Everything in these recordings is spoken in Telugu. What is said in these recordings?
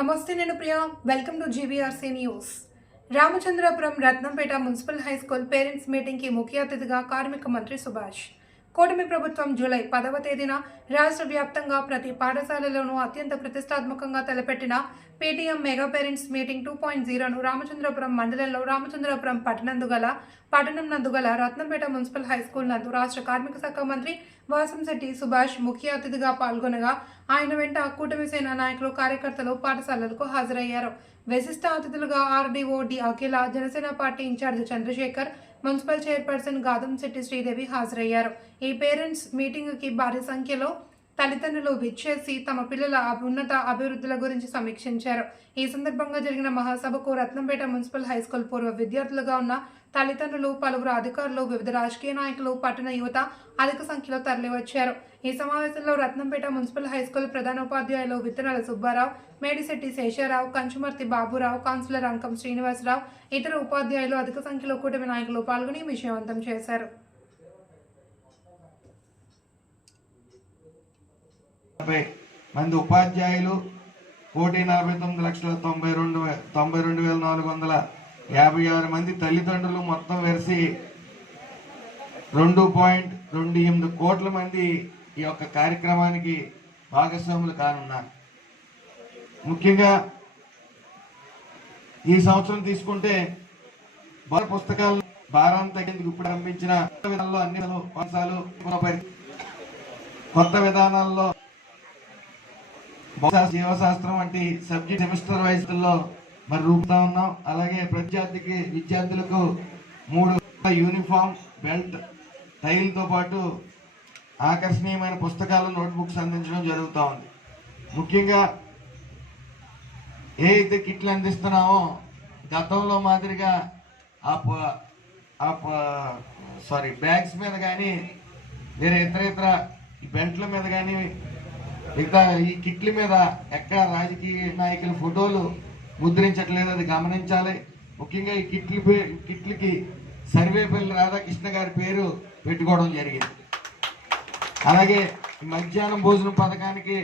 నమస్తే, నేను Priya. Welcome to GVRC news. Ramachandrapuram Ratnampeta municipal high school parents మీటింగ్కి ముఖ్య అతిథిగా కార్మిక మంత్రి సుభాష్. కూటమి ప్రభుత్వం జూలై 10వ తేదీన రాష్ట్ర వ్యాప్తంగా ప్రతి పాఠశాలలోనూ అత్యంత ప్రతిష్టాత్మకంగా తలపెట్టిన పేటీఎం మెగా పేరెంట్స్ మీటింగ్ 2.0ను రామచంద్రపురం మండలంలో రామచంద్రపురం పట్టణం నందుగల రత్నంపేట మున్సిపల్ హై స్కూల్ నందు రాష్ట్ర కార్మిక శాఖ మంత్రి వాసంశెట్టి సుభాష్ ముఖ్య అతిథిగా పాల్గొనగా ఆయన వెంట కూటమి సేన నాయకులు, కార్యకర్తలు పాఠశాలలకు హాజరయ్యారు. విశిష్ట అతిథులుగా RDO D Akhila, Janasena party incharge Chandrasekhar, municipal chairperson Gadamsetti Sridevi హాజరయ్యారు. ఈ పేరెంట్స్ మీటింగ్కి భారీ సంఖ్యలో తల్లిదండ్రులు విచ్చేసి తమ పిల్లల ఉన్నత అభివృద్ధుల గురించి సమీక్షించారు. ఈ సందర్భంగా జరిగిన మహాసభకు రత్నంపేట మున్సిపల్ హైస్కూల్ పూర్వ విద్యార్థులుగా ఉన్న తల్లిదండ్రులు, పలువురు అధికారులు, వివిధ రాజకీయ నాయకులు, పట్టణ యువత అధిక సంఖ్యలో తరలివచ్చారు. ఈ సమావేశంలో రత్నంపేట మున్సిపల్ హైస్కూల్ ప్రధానోపాధ్యాయులు విత్తనాల సుబ్బారావు, మేడిశెట్టి శేషారావు, కంచుమర్తి బాబురావు, కౌన్సిలర్ అంకం శ్రీనివాసరావు, ఇతర ఉపాధ్యాయులు అధిక సంఖ్యలో కూటమి నాయకులు పాల్గొని విజయవంతం చేశారు. మంది ఉపాధ్యాయులు 1,49,92,456 మంది తల్లిదండ్రులు మొత్తం వెరసి 2.28 కోట్ల మంది ఈ యొక్క కార్యక్రమానికి భాగస్వాములు కానున్నారు. ముఖ్యంగా ఈ సంవత్సరం తీసుకుంటే పుస్తకాలు భారాన్ని తగ్గేందుకు ఇప్పుడు ఆరంభించిన విధానంలో అన్ని అంశాలు కొత్త విధానాల్లో జీవశాస్త్రం వంటి సబ్జెక్ట్ సెమిస్టర్ వైజ్ లో మరి రూపుతా ఉన్నాం. అలాగే ప్రతి విద్యార్థులకు 3 యూనిఫామ్, బెల్ట్, టైల్తో పాటు ఆకర్షణీయమైన పుస్తకాలు, నోట్బుక్స్ అందించడం జరుగుతూ ఉంది. ముఖ్యంగా ఏ అయితే కిట్లు అందిస్తున్నామో గతంలో మాదిరిగా బ్యాగ్స్ మీద కానీ వేరే ఇతర బెల్ట్ల మీద కానీ మిగతా ఈ కిట్ల మీద ఎక్కడ రాజకీయ నాయకుల ఫోటోలు ముద్రించట్లేదు, అది గమనించాలి. ముఖ్యంగా ఈ కిట్లకి సర్వేపల్లి రాధాకృష్ణ గారి పేరు పెట్టుకోవడం జరిగింది. అలాగే మధ్యాహ్నం భోజనం పథకానికి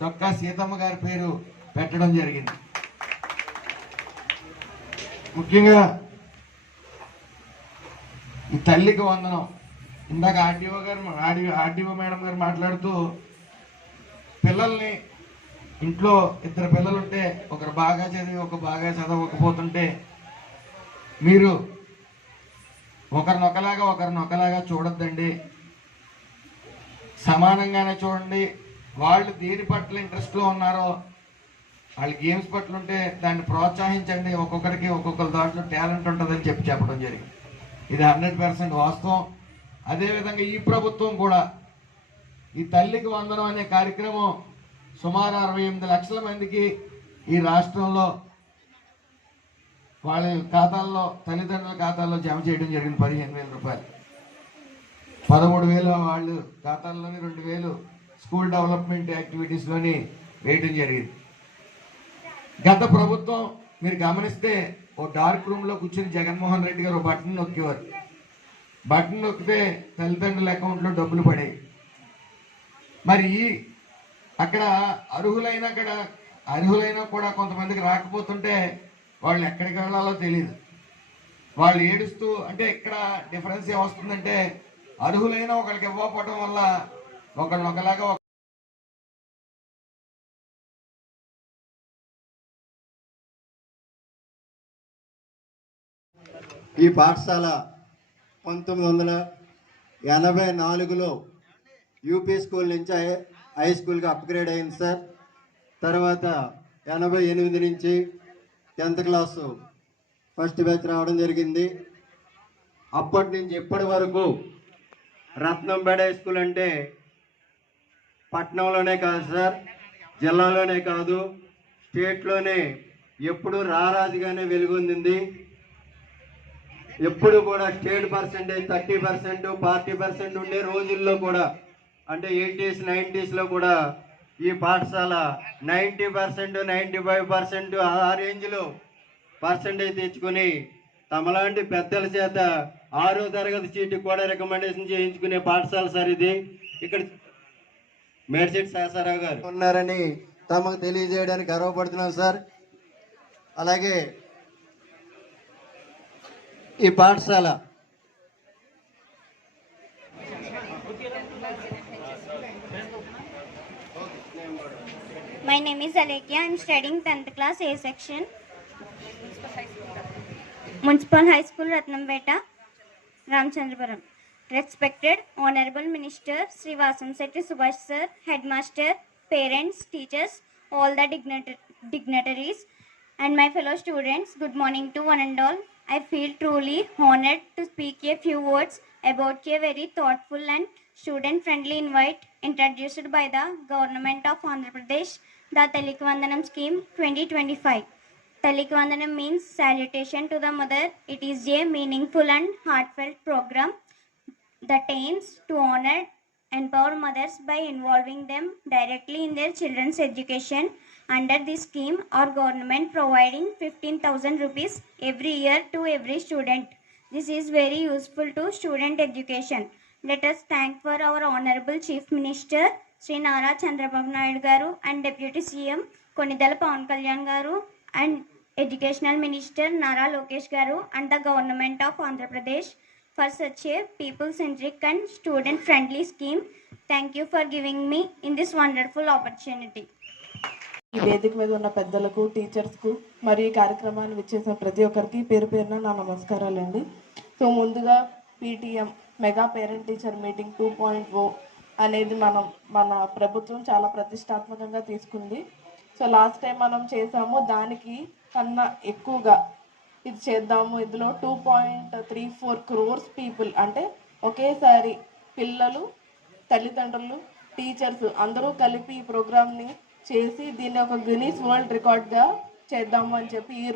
డొక్కా సీతమ్మ గారి పేరు పెట్టడం జరిగింది. ముఖ్యంగా ఈ తల్లికి వందనం. ఇందాక ఆర్డీఓ మేడం గారు మాట్లాడుతూ పిల్లల్ని ఇంట్లో 2 పిల్లలుంటే ఒకరు బాగా చదివి ఒకరు బాగా చదవకపోతుంటే మీరు ఒకరినొకలాగా చూడొద్దండి, సమానంగానే చూడండి. వాళ్ళు దేని పట్ల ఇంట్రెస్ట్లో ఉన్నారో, వాళ్ళు గేమ్స్ పట్ల ఉంటే దాన్ని ప్రోత్సహించండి. ఒక్కొక్కరికి ఒక్కొక్కరి దాంట్లో టాలెంట్ ఉంటుందని చెప్పడం జరిగింది. ఇది 100% వాస్తవం. అదేవిధంగా ఈ ప్రభుత్వం కూడా ఈ తల్లికి వందనం అనే కార్యక్రమం సుమారు 68 లక్షల మందికి ఈ రాష్ట్రంలో వాళ్ళ ఖాతాల్లో, తల్లిదండ్రుల ఖాతాల్లో జమ చేయడం జరిగింది. 15,000 రూపాయలు, 13,000 వాళ్ళు ఖాతాల్లోని, 2,000 స్కూల్ డెవలప్మెంట్ యాక్టివిటీస్లోని వేయడం జరిగింది. గత ప్రభుత్వం మీరు గమనిస్తే ఓ డార్క్ రూమ్లో కూర్చొని జగన్మోహన్ రెడ్డి గారు బటన్ నొక్కేవారు. బటన్ నొక్కితే తల్లిదండ్రుల అకౌంట్లో డబ్బులు పడేవి. మరి అక్కడ అర్హులైనా కూడా కొంతమందికి రాకపోతుంటే వాళ్ళు ఎక్కడికి వెళ్ళాలో తెలియదు. వాళ్ళు ఏడుస్తూ, అంటే ఇక్కడ డిఫరెన్స్ ఏమొస్తుందంటే అర్హులైనా ఒకరికి ఇవ్వకపోవడం వల్ల ఒకలాగా ఈ పాఠశాల 1984లో యూపీ స్కూల్ నుంచి హై స్కూల్గా అప్గ్రేడ్ అయింది సార్. తర్వాత 88 నుంచి 10th క్లాసు ఫస్ట్ బ్యాచ్ రావడం జరిగింది. అప్పటి నుంచి ఇప్పటి వరకు రత్నంపేట హై స్కూల్ అంటే పట్టణంలోనే కాదు సార్, జిల్లాలోనే కాదు, స్టేట్లోనే ఎప్పుడు రారాజుగానే వెలుగొందింది. ఎప్పుడు కూడా స్టేట్ పర్సెంటేజ్ 30%, 40% ఉండే రోజుల్లో కూడా, అంటే 80s 90sలో కూడా ఈ పాఠశాల 90%, 95% ఆ రేంజ్లో పర్సెంటేజ్ తెచ్చుకొని తమలాంటి పెద్దల చేత 6వ తరగతి సీటుకు కూడా రికమెండేషన్ చేయించుకునే పాఠశాల సార్ ఇది. ఇక్కడ మేడిశెట్టి శేషారావు గారు ఉన్నారని తమకు తెలియజేయడానికి గర్వపడుతున్నాం సార్. అలాగే ఈ పాఠశాల My name is Alekia. I am studying 10th class A section. Municipal High School, Ratnambeta, Ramchandrapuram. Respected Honorable Minister Sri Vasamsetti Subhash Sir, Headmaster, parents, teachers, all the dignitaries, and my fellow students, good morning to one and all. I feel truly honored to speak a few words about a very thoughtful and student-friendly invite introduced by the Government of Andhra Pradesh, the Talika Vandanam Scheme 2025. Talika Vandanam means salutation to the mother. It is a meaningful and heartfelt program that aims to honor and empower mothers by involving them directly in their children's education. Under this scheme, our government providing 15,000 rupees every year to every student. This is very useful to student education. Let us thank for our Honorable Chief Minister Sri Nara Chandrababu Naidu Garu and Deputy CM Konidala Pawan Kalyan Garu and Educational Minister Nara Lokesh Garu and the Government of Andhra Pradesh for such a people-centric and student-friendly scheme. Thank you for giving me in this wonderful opportunity. ఈ వేదిక మీద ఉన్న పెద్దలకు, టీచర్స్కు మరియు ఈ కార్యక్రమాన్ని విచ్చేసిన ప్రతి ఒక్కరికి పేరు పేరున నా నమస్కారాలండి. సో ముందుగా PTM mega parent teacher meeting 2.0 అనేది మన ప్రభుత్వం చాలా ప్రతిష్టాత్మకంగా తీసుకుంది. సో లాస్ట్ టైం మనం చేసాము, దానికి కన్నా ఎక్కువగా ఇది చేద్దాము. ఇందులో 2.34 crores పీపుల్, అంటే ఒకేసారి పిల్లలు, తల్లిదండ్రులు, టీచర్స్ అందరూ కలిపి ఈ ప్రోగ్రామ్ని చేసి దీన్ని ఒక గిన్నీస్ వరల్డ్ రికార్డ్గా చేద్దాము అని చెప్పి